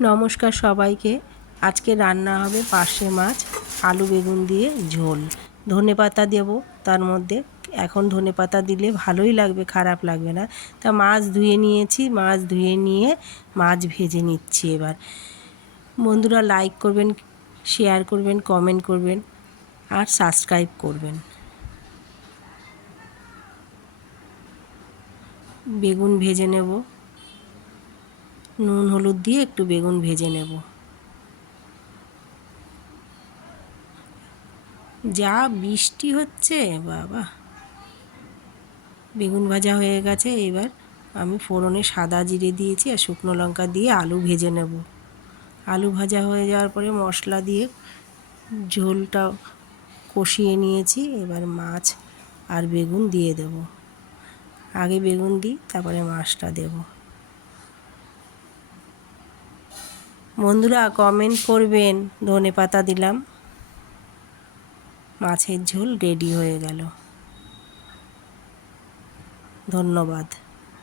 নমস্কার সবাইকে। আজকে রান্না হবে পার্শে মাছ আলু বেগুন দিয়ে ঝোল। ধনেপাতা দেব তার মধ্যে। এখন ধনেপাতা দিলে ভালোই লাগবে, খারাপ লাগবে না। তা মাছ ধুয়ে নিয়েছি, মাছ ধুয়ে নিয়ে মাছ ভেজে নিচ্ছি। এবার বন্ধুরা লাইক করবেন, শেয়ার করবেন, কমেন্ট করবেন আর সাবস্ক্রাইব করবেন। বেগুন ভেজে নেব, নুন হলুদ দিয়ে একটু বেগুন ভেজে নেব। যা বৃষ্টি হচ্ছে বাবা! বেগুন ভাজা হয়ে গেছে। এবার আমি ফোড়নে সাদা জিরে দিয়েছি আর শুকনো লঙ্কা দিয়ে আলু ভেজে নেব। আলু ভাজা হয়ে যাওয়ার পরে মশলা দিয়ে ঝোলটা কষিয়ে নিয়েছি। এবার মাছ আর বেগুন দিয়ে দেব। আগে বেগুন দিই, তারপরে মাছটা দেব। বন্ধুরা কমেন্ট করবেন। ধনেপাতা দিলাম, মাছের ঝোল রেডি হয়ে গেল। ধন্যবাদ।